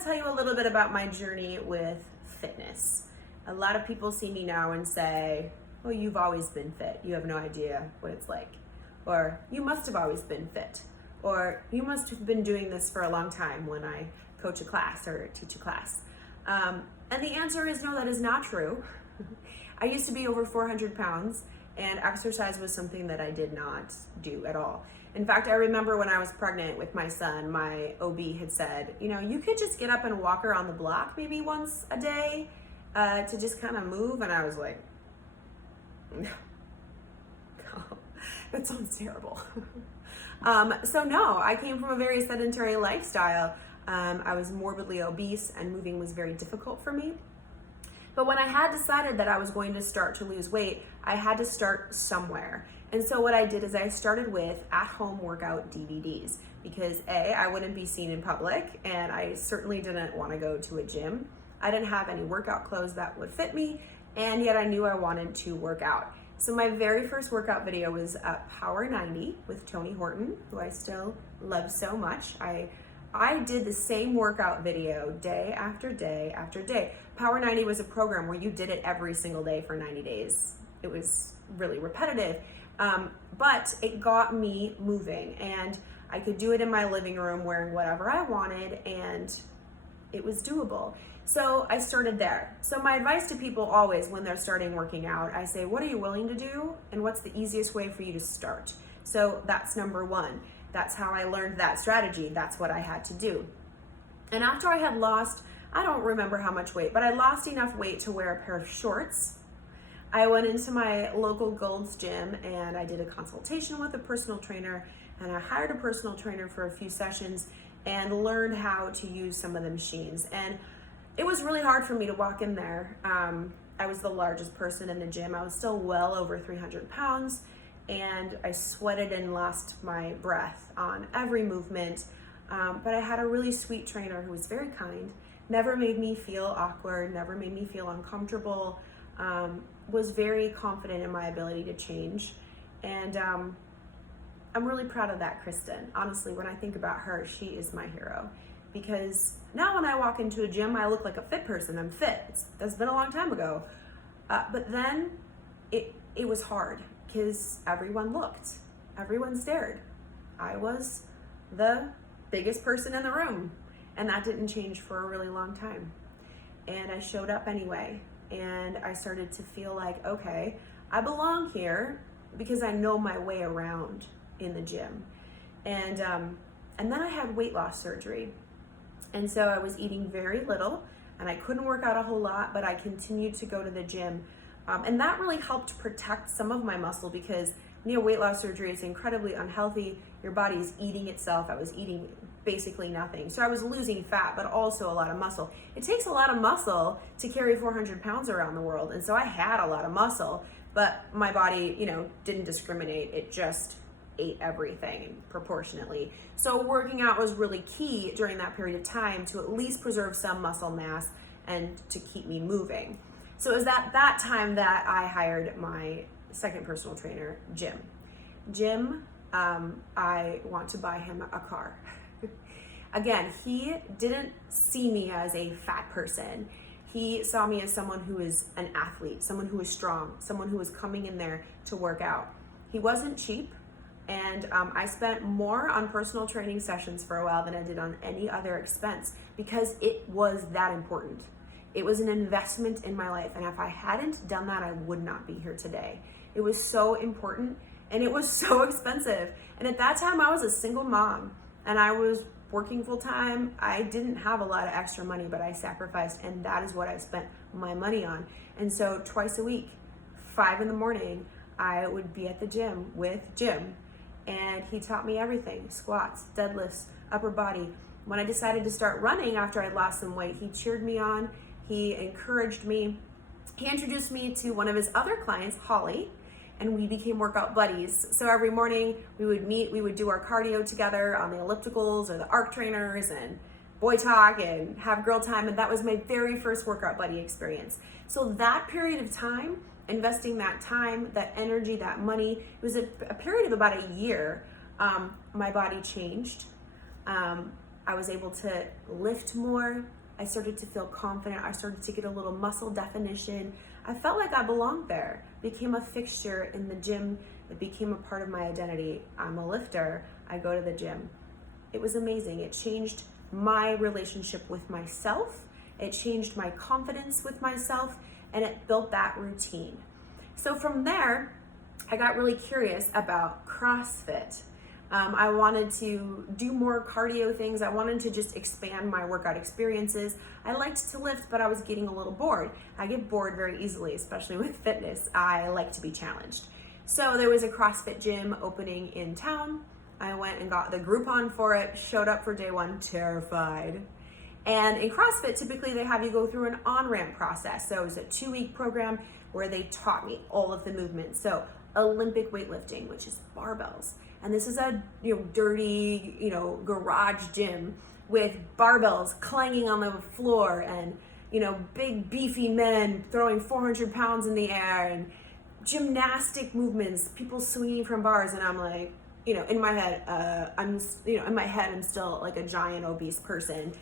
to tell you a little bit about my journey with fitness. A lot of people see me now and say, well, you've always been fit. You have no idea what it's like. Or you must have always been fit. Or you must have been doing this for a long time when I coach a class or teach a class. And the answer is no, that is not true. I used to be over 400 pounds and exercise was something that I did not do at all. In fact, I remember when I was pregnant with my son, my OB had said, you could just get up and walk around the block maybe once a day to just kind of move. And I was like, no, that sounds terrible. So no, I came from a very sedentary lifestyle. I was morbidly obese and moving was very difficult for me. But when I had decided that I was going to start to lose weight, I had to start somewhere. And so what I did is I started with at-home workout DVDs because A, I wouldn't be seen in public and I certainly didn't want to go to a gym. I didn't have any workout clothes that would fit me, and yet I knew I wanted to work out. So my very first workout video was Power 90 with Tony Horton, who I still love so much. I did the same workout video day after day after day. Power 90 was a program where you did it every single day for 90 days. It was really repetitive, but it got me moving and I could do it in my living room wearing whatever I wanted and it was doable. So I started there. So my advice to people always when they're starting working out, I say, what are you willing to do? And what's the easiest way for you to start? So that's number one. That's how I learned that strategy. That's what I had to do. And after I had lost, I don't remember how much weight, but I lost enough weight to wear a pair of shorts. I went into my local Gold's gym and I did a consultation with a personal trainer and I hired a personal trainer for a few sessions and learned how to use some of the machines. And it was really hard for me to walk in there. I was the largest person in the gym. I was still well over 300 pounds and I sweated and lost my breath on every movement. But I had a really sweet trainer who was very kind, never made me feel awkward, never made me feel uncomfortable, was very confident in my ability to change. And I'm really proud of that, Kristen. Honestly, when I think about her, she is my hero. Because now when I walk into a gym, I look like a fit person. I'm fit. That's been a long time ago. But then it was hard because everyone looked. Everyone stared. I was the biggest person in the room. And that didn't change for a really long time. And I showed up anyway. And I started to feel like, okay, I belong here because I know my way around in the gym. And then I had weight loss surgery. And so I was eating very little and I couldn't work out a whole lot, but I continued to go to the gym. And that really helped protect some of my muscle because weight loss surgery is incredibly unhealthy. Your body is eating itself. I was eating basically nothing. So I was losing fat, but also a lot of muscle. It takes a lot of muscle to carry 400 pounds around the world. And so I had a lot of muscle, but my body, didn't discriminate. It just ate everything proportionately. So working out was really key during that period of time to at least preserve some muscle mass and to keep me moving. So it was at that time that I hired my second personal trainer, Jim. I want to buy him a car. Again, he didn't see me as a fat person. He saw me as someone who is an athlete, someone who is strong, someone who is coming in there to work out. He wasn't cheap. And I spent more on personal training sessions for a while than I did on any other expense because it was that important. It was an investment in my life. And if I hadn't done that, I would not be here today. It was so important and it was so expensive. And at that time, I was a single mom and I was working full time. I didn't have a lot of extra money, but I sacrificed, and that is what I spent my money on. And so twice a week, 5 a.m, I would be at the gym with Jim. And he taught me everything: squats, deadlifts, upper body. When I decided to start running after I'd lost some weight, he cheered me on, he encouraged me. He introduced me to one of his other clients, Holly, and we became workout buddies. So every morning we would meet, we would do our cardio together on the ellipticals or the arc trainers and boy talk and have girl time. And that was my very first workout buddy experience. So that period of time, investing that time, that energy, that money, it was a period of about a year. My body changed. I was able to lift more. I started to feel confident. I started to get a little muscle definition. I felt like I belonged there. Became a fixture in the gym. It became a part of my identity. I'm a lifter. I go to the gym. It was amazing. It changed my relationship with myself. It changed my confidence with myself, and it built that routine. So from there, I got really curious about CrossFit. I wanted to do more cardio things. I wanted to just expand my workout experiences. I liked to lift, but I was getting a little bored. I get bored very easily, especially with fitness. I like to be challenged. So there was a CrossFit gym opening in town. I went and got the Groupon for it, showed up for day one, terrified. And in CrossFit, typically they have you go through an on-ramp process. So it was a 2-week program where they taught me all of the movements. So Olympic weightlifting, which is barbells. And this is a dirty, garage gym with barbells clanging on the floor and, big beefy men throwing 400 pounds in the air and gymnastic movements, people swinging from bars. And I'm like, in my head, I'm still like a giant obese person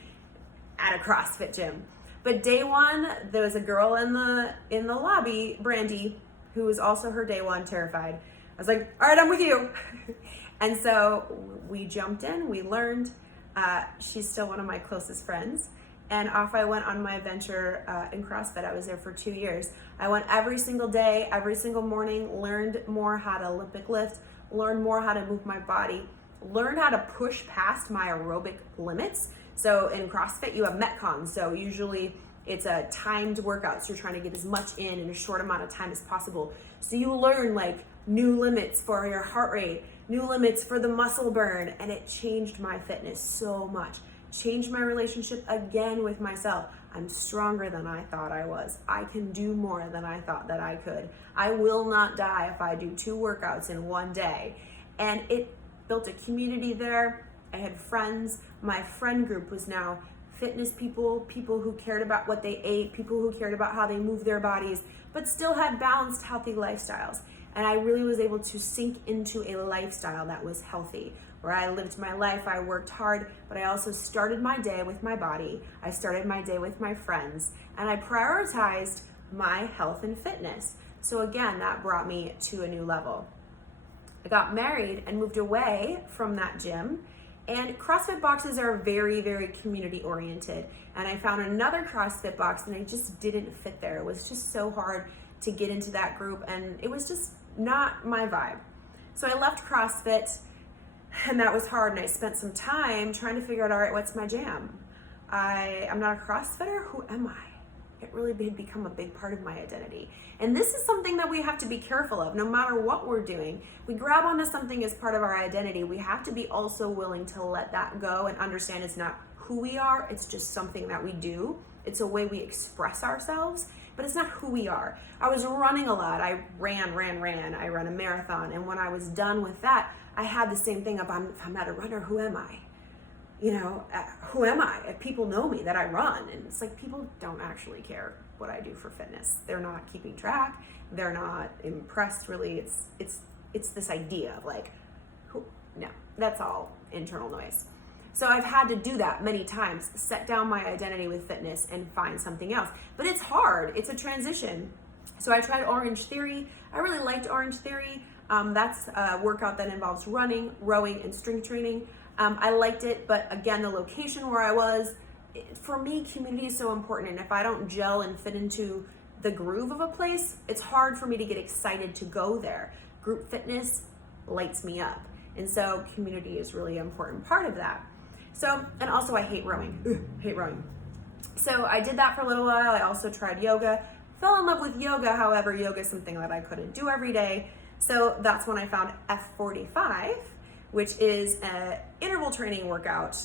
at a CrossFit gym. But day one, there was a girl in the lobby, Brandy, who was also her day one, terrified. I was like, all right, I'm with you. And so we jumped in, we learned. She's still one of my closest friends. And off I went on my adventure in CrossFit. I was there for 2 years. I went every single day, every single morning, learned more how to Olympic lift, learned more how to move my body, learned how to push past my aerobic limits. So in CrossFit, you have Metcons. So usually it's a timed workout. So you're trying to get as much in a short amount of time as possible. So you learn like new limits for your heart rate, new limits for the muscle burn. And it changed my fitness so much. Changed my relationship again with myself. I'm stronger than I thought I was. I can do more than I thought that I could. I will not die if I do 2 workouts in one day. And it built a community there. I had friends. My friend group was now fitness people who cared about what they ate, people who cared about how they moved their bodies, but still had balanced, healthy lifestyles. And I really was able to sink into a lifestyle that was healthy, where I lived my life, I worked hard, but I also started my day with my body. I started my day with my friends, and I prioritized my health and fitness. So again, that brought me to a new level. I got married and moved away from that gym. And CrossFit boxes are very, very community oriented. And I found another CrossFit box and I just didn't fit there. It was just so hard to get into that group and it was just not my vibe. So I left CrossFit and that was hard. And I spent some time trying to figure out, all right, what's my jam? I'm not a CrossFitter. Who am I? It really did become a big part of my identity. And this is something that we have to be careful of. No matter what we're doing, we grab onto something as part of our identity. We have to be also willing to let that go and understand it's not who we are. It's just something that we do. It's a way we express ourselves, but it's not who we are. I was running a lot. I ran. I ran a marathon. And when I was done with that, I had the same thing of, if I'm not a runner, who am I? Who am I? If people know me that I run, and it's like people don't actually care what I do for fitness. They're not keeping track. They're not impressed really. It's this idea of like, no, that's all internal noise. So I've had to do that many times, set down my identity with fitness and find something else. But it's hard. It's a transition. So I tried Orange Theory. I really liked Orange Theory. That's a workout that involves running, rowing, and strength training. I liked it, but again, the location where I was, for me, community is so important. And if I don't gel and fit into the groove of a place, it's hard for me to get excited to go there. Group fitness lights me up. And so community is really an important part of that. So, and also I hate rowing. Hate rowing. So I did that for a little while. I also tried yoga. Fell in love with yoga. However, yoga is something that I couldn't do every day. So that's when I found F45, which is an interval training workout.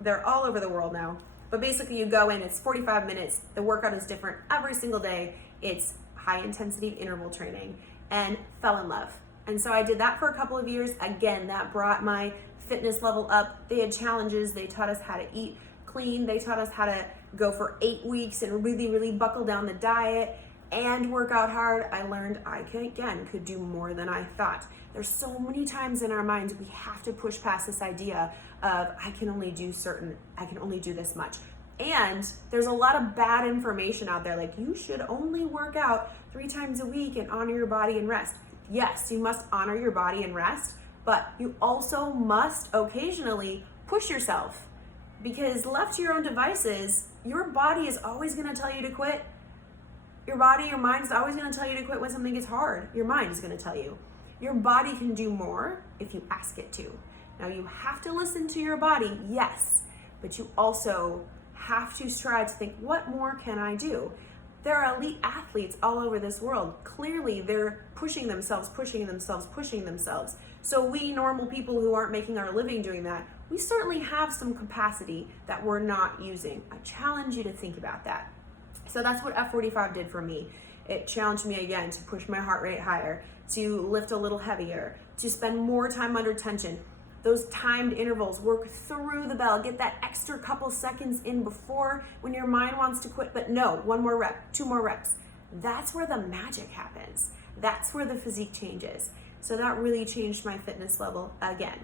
They're all over the world now. But basically you go in, it's 45 minutes. The workout is different every single day. It's high intensity interval training and fell in love. And so I did that for a couple of years. Again, that brought my fitness level up. They had challenges. They taught us how to eat clean. They taught us how to go for 8 weeks and really, really buckle down the diet and work out hard. I learned I could do more than I thought. there's so many times in our minds we have to push past this idea of I can only do this much. And there's a lot of bad information out there, like you should only work out 3 times a week and honor your body and rest. Yes, you must honor your body and rest, but you also must occasionally push yourself, because left to your own devices, your body is always going to tell you to quit. Your mind is always going to tell you to quit when something gets hard. Your mind is going to tell you. Your body can do more if you ask it to. Now, you have to listen to your body, yes, but you also have to strive to think, what more can I do? There are elite athletes all over this world. Clearly, they're pushing themselves. So we normal people who aren't making our living doing that, we certainly have some capacity that we're not using. I challenge you to think about that. So that's what F45 did for me. It challenged me again to push my heart rate higher, to lift a little heavier, to spend more time under tension. Those timed intervals, work through the bell, get that extra couple seconds in before when your mind wants to quit, but no, 1 more rep, 2 more reps. That's where the magic happens. That's where the physique changes. So that really changed my fitness level again.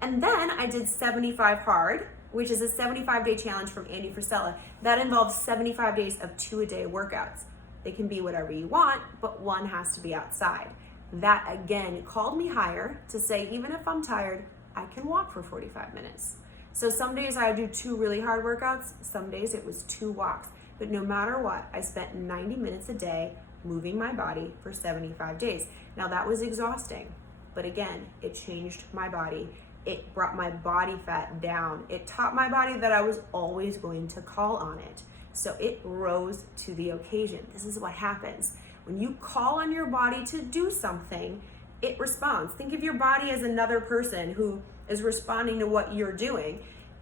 And then I did 75 hard, which is a 75-day challenge from Andy Frisella. That involves 75 days of 2-a-day workouts. They can be whatever you want, but one has to be outside. That again called me higher to say, even if I'm tired, I can walk for 45 minutes. So some days I would do 2 really hard workouts, some days it was 2 walks. But no matter what, I spent 90 minutes a day moving my body for 75 days. Now that was exhausting, but again, it changed my body. It brought my body fat down. It taught my body that I was always going to call on it. So it rose to the occasion. This is what happens. When you call on your body to do something, it responds. Think of your body as another person who is responding to what you're doing.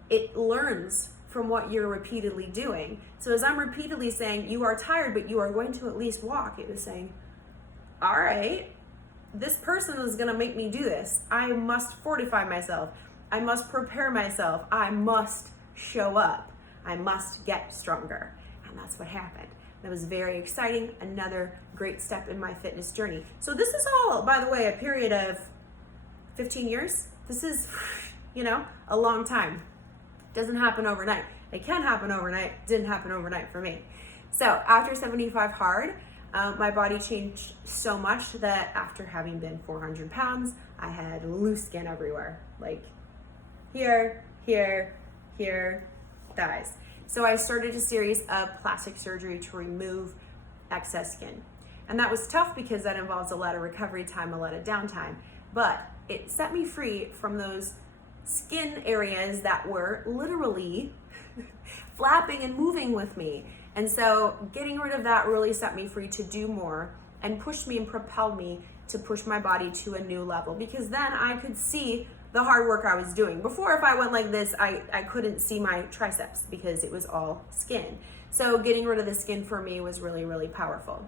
It learns from what you're repeatedly doing. So as I'm repeatedly saying, you are tired, but you are going to at least walk, it was saying, all right, this person is going to make me do this. I must fortify myself. I must prepare myself. I must show up. I must get stronger. And that's what happened. That was very exciting. Another great step in my fitness journey. So this is all, by the way, a period of 15 years. This is, a long time. Doesn't happen overnight. It can happen overnight. Didn't happen overnight for me. So after 75 hard, my body changed so much that after having been 400 pounds, I had loose skin everywhere, like here, thighs. So I started a series of plastic surgery to remove excess skin. And that was tough because that involves a lot of recovery time, a lot of downtime, but it set me free from those skin areas that were literally flapping and moving with me. And so getting rid of that really set me free to do more and pushed me and propelled me to push my body to a new level, because then I could see the hard work I was doing. Before, if I went like this, I couldn't see my triceps because it was all skin. So getting rid of the skin for me was really, really powerful.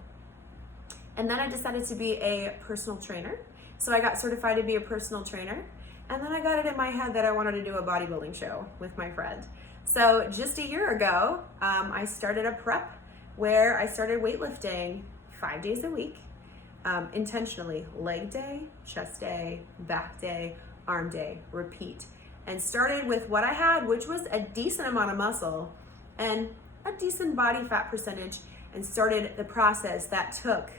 And then I decided to be a personal trainer. So I got certified to be a personal trainer. And then I got it in my head that I wanted to do a bodybuilding show with my friend. So just a year ago, I started a prep where I started weightlifting 5 days a week, intentionally. Leg day, chest day, back day, arm day, repeat. And started with what I had, which was a decent amount of muscle and a decent body fat percentage, and started the process that took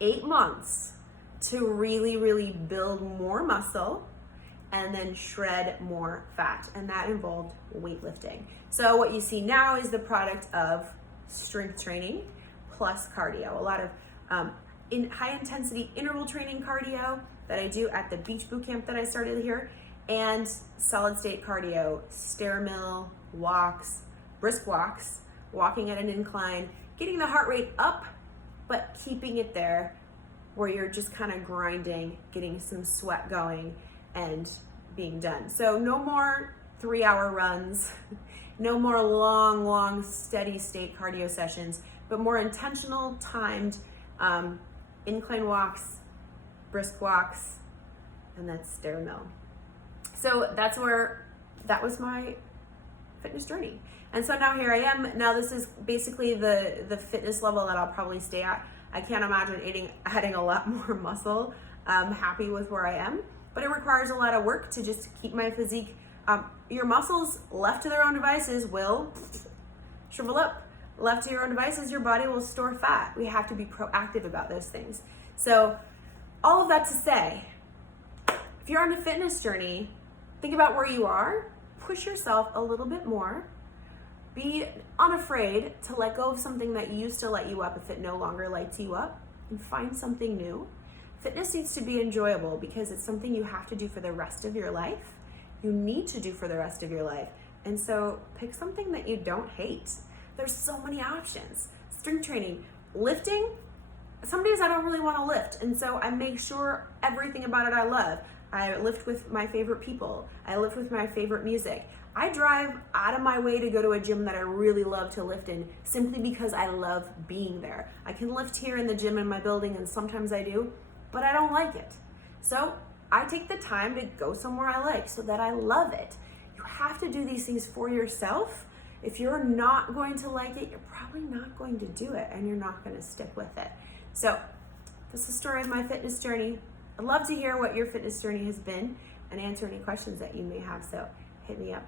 8 months to really, really build more muscle and then shred more fat. And that involved weightlifting. So what you see now is the product of strength training plus cardio. A lot of in high intensity interval training cardio that I do at the beach boot camp that I started here, and solid state cardio, stair mill, walks, brisk walks, walking at an incline, getting the heart rate up, but keeping it there where you're just kind of grinding, getting some sweat going and being done. So no more 3-hour runs, no more long, steady state cardio sessions, but more intentional, timed incline walks, brisk walks, and that's stair mill. So that was my fitness journey. And so now here I am. Now this is basically the fitness level that I'll probably stay at. I can't imagine adding a lot more muscle I'm happy with where I am, but it requires a lot of work to just keep my physique. Your muscles, left to their own devices, will shrivel up. Left to your own devices, your body will store fat. We have to be proactive about those things. So all of that to say, if you're on a fitness journey, think about where you are, push yourself a little bit more, be unafraid to let go of something that used to light you up if it no longer lights you up, and find something new. Fitness needs to be enjoyable because it's something you have to do for the rest of your life. You need to do for the rest of your life. And so pick something that you don't hate. There's so many options. Strength training, lifting. Some days I don't really want to lift, and so I make sure everything about it I love. I lift with my favorite people. I lift with my favorite music. I drive out of my way to go to a gym that I really love to lift in simply because I love being there. I can lift here in the gym in my building, and sometimes I do, but I don't like it. So I take the time to go somewhere I like so that I love it. You have to do these things for yourself. If you're not going to like it, you're probably not going to do it, and you're not going to stick with it. So this is the story of my fitness journey. I'd love to hear what your fitness journey has been and answer any questions that you may have. So hit me up.